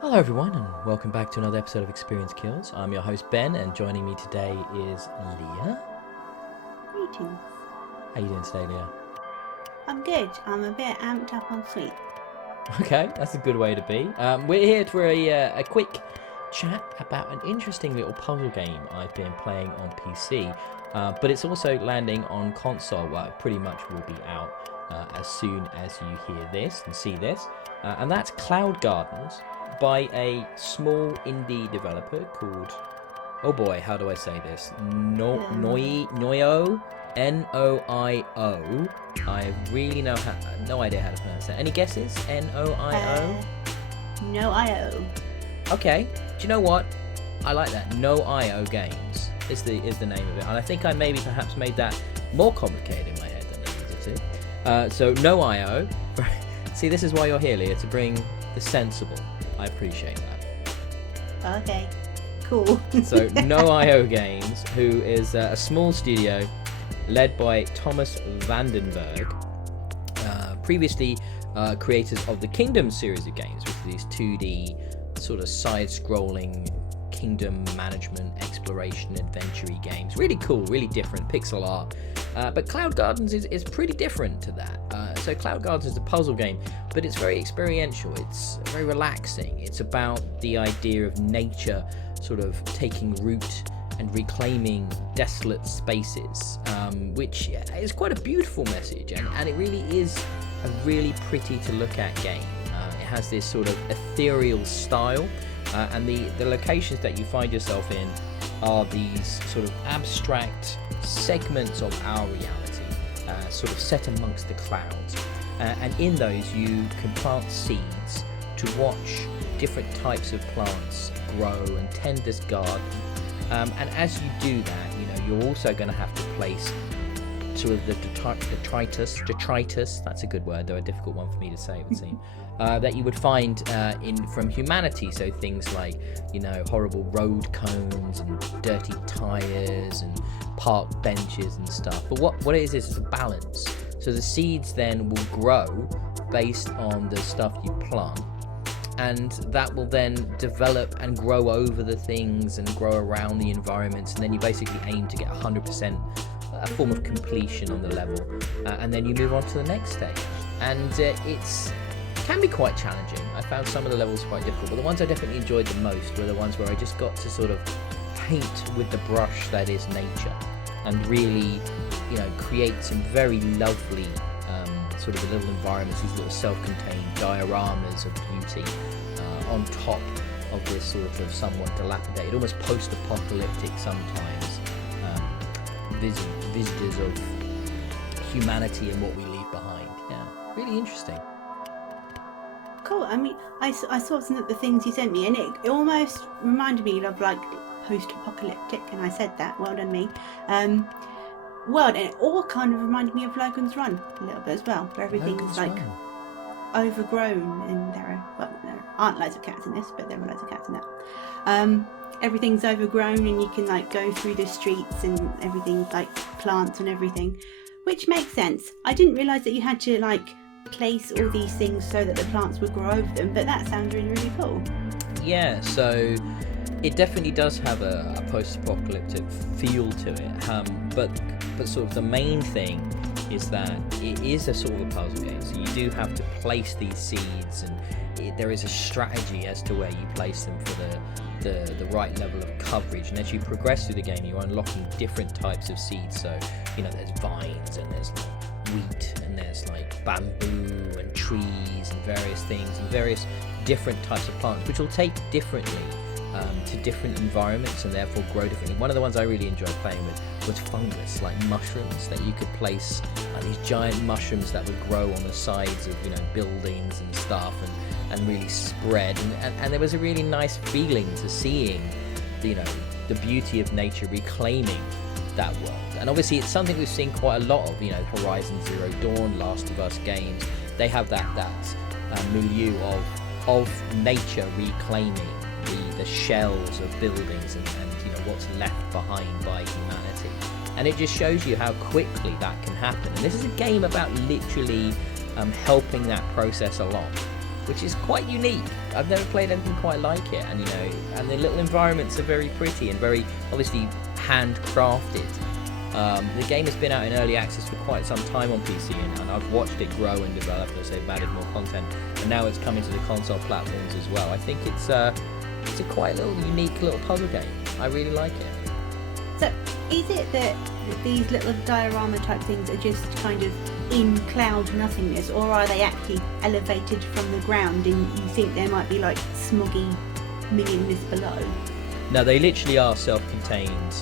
Hello everyone and welcome back to another episode of Experience Kills. I'm your host Ben and joining me today is Leah. Greetings. How you doing today, Leah? I'm good. I'm a bit amped up on sleep. Okay, that's a good way to be. We're here for a quick chat about an interesting little puzzle game I've been playing on PC, but it's also landing on console. Well, it pretty much will be out as soon as you hear this and see this, and that's Cloud Gardens by a small indie developer called, oh boy, how do I say this? Noio, N-O-I-O. I really no idea how to pronounce that. Any guesses? N-O-I-O? No I.O. Okay. Do you know what? I like that. No I.O. Games is the name of it, and I think I maybe perhaps made that more complicated in my head than I needed to. So no I.O. See, this is why you're here, Leah, to bring the sensible. I appreciate that. Okay, cool. So No I.O. Games, who is a small studio led by Thomas Vandenberg, previously creators of the Kingdom series of games, which are these 2D sort of side-scrolling kingdom management, exploration, adventure-y games. Really cool, really different, pixel art. But Cloud Gardens is pretty different to that. So Cloud Gardens is a puzzle game, but it's very experiential. It's very relaxing. It's about the idea of nature sort of taking root and reclaiming desolate spaces, which is quite a beautiful message, and it really is a really pretty to look at game. It has this sort of ethereal style, and the locations that you find yourself in are these sort of abstract segments of our reality, sort of set amongst the clouds, and in those you can plant seeds to watch different types of plants grow and tend this garden, and as you do that, you're also going to have to place sort of the detritus, that's a good word, though a difficult one for me to say, it would seem, that you would find from humanity. So things like, horrible road cones and dirty tires and park benches and stuff. But what it is it's a balance. So the seeds then will grow based on the stuff you plant, and that will then develop and grow over the things and grow around the environments, and then you basically aim to get 100% a form of completion on the level, and then you move on to the next stage, and it can be quite challenging. I found some of the levels quite difficult, but the ones I definitely enjoyed the most were the ones where I just got to sort of paint with the brush that is nature, and really create some very lovely sort of little environments, these little self-contained dioramas of beauty on top of this sort of somewhat dilapidated, almost post-apocalyptic sometimes, visitors of humanity and what we leave behind. Yeah, really interesting. Cool. I mean, I saw some of the things you sent me, and it almost reminded me of like post-apocalyptic, and I said that. Well done, me. And it all kind of reminded me of Logan's Run a little bit as well, where everything's overgrown, and there aren't loads of cats in this, but there are loads of cats in that. Everything's overgrown, and you can go through the streets, and everything's plants and everything, which makes sense. I didn't realise that you had to place all these things so that the plants would grow over them, but that sounds really, really cool. Yeah, so it definitely does have a post-apocalyptic feel to it, but sort of the main thing is that it is a sort of a puzzle game, so you do have to place these seeds, and there is a strategy as to where you place them for the right level of coverage, and as you progress through the game you're unlocking different types of seeds. So there's vines, and there's wheat, and there's bamboo and trees and various things and various different types of plants, which will take differently to different environments and therefore grow differently. One of the ones I really enjoyed playing with was fungus, like mushrooms that you could place, these giant mushrooms that would grow on the sides of buildings and stuff, and really spread, and there was a really nice feeling to seeing the beauty of nature reclaiming that world. And obviously it's something we've seen quite a lot of, Horizon Zero Dawn, Last of Us games. They have that milieu of nature reclaiming the shells of buildings and what's left behind by humanity, and it just shows you how quickly that can happen. And this is a game about literally helping that process along, which is quite unique. I've never played anything quite like it, and and the little environments are very pretty and very obviously handcrafted. The game has been out in early access for quite some time on PC, and I've watched it grow and develop as they've added more content, and now it's coming to the console platforms as well. I think it's a quite little unique little puzzle game. I really like it. So, is it that these little diorama type things are just kind of in cloud nothingness, or are they actually elevated from the ground and you think there might be like smoggy millionness below? No, they literally are self-contained,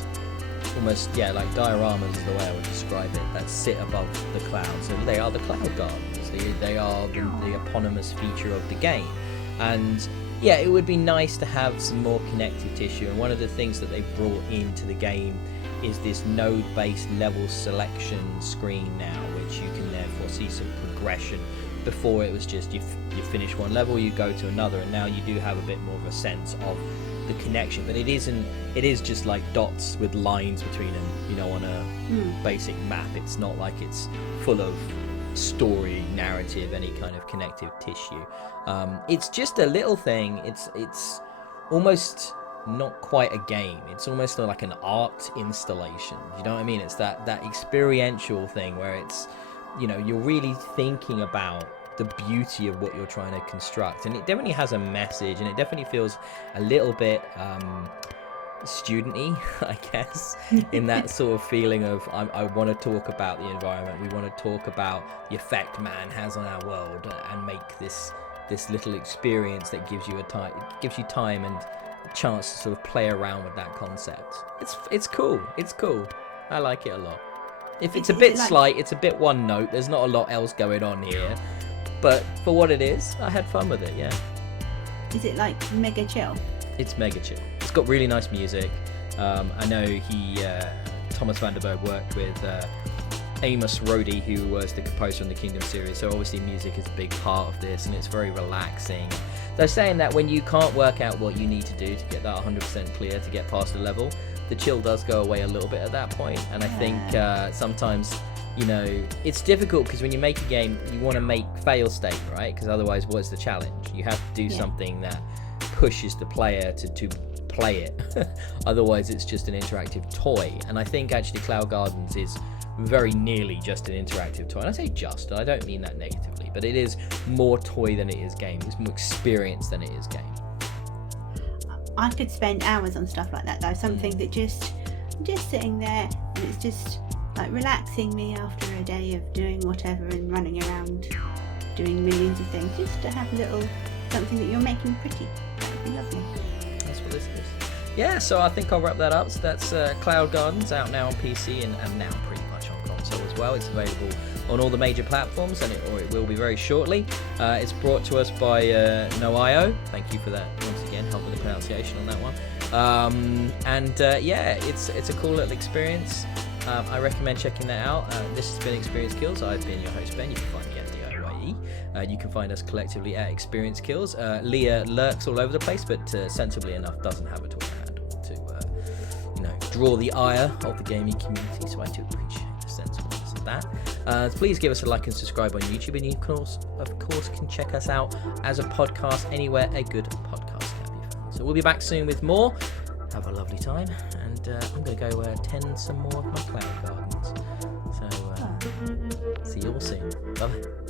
almost, like dioramas is the way I would describe it, that sit above the clouds. So they are the cloud gardens. They are the eponymous feature of the game. And it would be nice to have some more connective tissue, and one of the things that they brought into the game is this node-based level selection screen now, which you can therefore see some progression. Before it was just you finish one level, you go to another, and now you do have a bit more of a sense of the connection. But it is just like dots with lines between them, on a basic map. It's not like it's full of story, narrative, any kind of connective tissue. It's just a little thing. It's almost not quite a game. It's almost like an art installation. You know what I mean? It's that experiential thing where it's, you're really thinking about the beauty of what you're trying to construct, and it definitely has a message, and it definitely feels a little bit student-y, I guess, in that sort of feeling of I want to talk about the environment. We want to talk about the effect man has on our world, and make this little experience that gives you time and a chance to sort of play around with that concept. It's cool. I like it a lot. If it's a bit slight, it's a bit one note. There's not a lot else going on here, but for what it is, I had fun with it. Yeah. Is it like mega chill? It's mega chill. It's got really nice music. I know Thomas Vanderberg worked with Amos Rody, who was the composer on the Kingdom series, so obviously music is a big part of this, and it's very relaxing. They're saying that when you can't work out what you need to do to get that 100% clear to get past the level, the chill does go away a little bit at that point. And I think sometimes, it's difficult because when you make a game, you want to make fail state, right? Because otherwise, what's the challenge? You have to do something that pushes the player to play it. Otherwise, it's just an interactive toy. And I think actually Cloud Gardens is very nearly just an interactive toy. And I say just, and I don't mean that negatively, but it is more toy than it is game. It's more experience than it is game. I could spend hours on stuff like that though. Something that just sitting there, and it's just like relaxing me after a day of doing whatever and running around doing millions of things. Just to have a little something that you're making pretty. That would be lovely. That's what this is. Yeah, so I think I'll wrap that up. So that's Cloud Gardens, out now on PC and now pretty much on console as well. It's available on all the major platforms, and it will be very shortly. It's brought to us by Noio. Thank you for that once again, helping the pronunciation on that one. It's a cool little experience. I recommend checking that out. This has been Experience Kills. I've been your host, Ben. You can find me at DIYE. You can find us collectively at Experience Kills. Leah lurks all over the place, but sensibly enough doesn't have a Twitter handle to draw the ire of the gaming community. So I do appreciate the sensibleness of that. Please give us a like and subscribe on YouTube, and you of course can check us out as a podcast anywhere a good podcast can be found. So we'll be back soon with more. Have a lovely time, and I'm going to go tend some more of my Cloud Gardens. So see you all soon. Bye.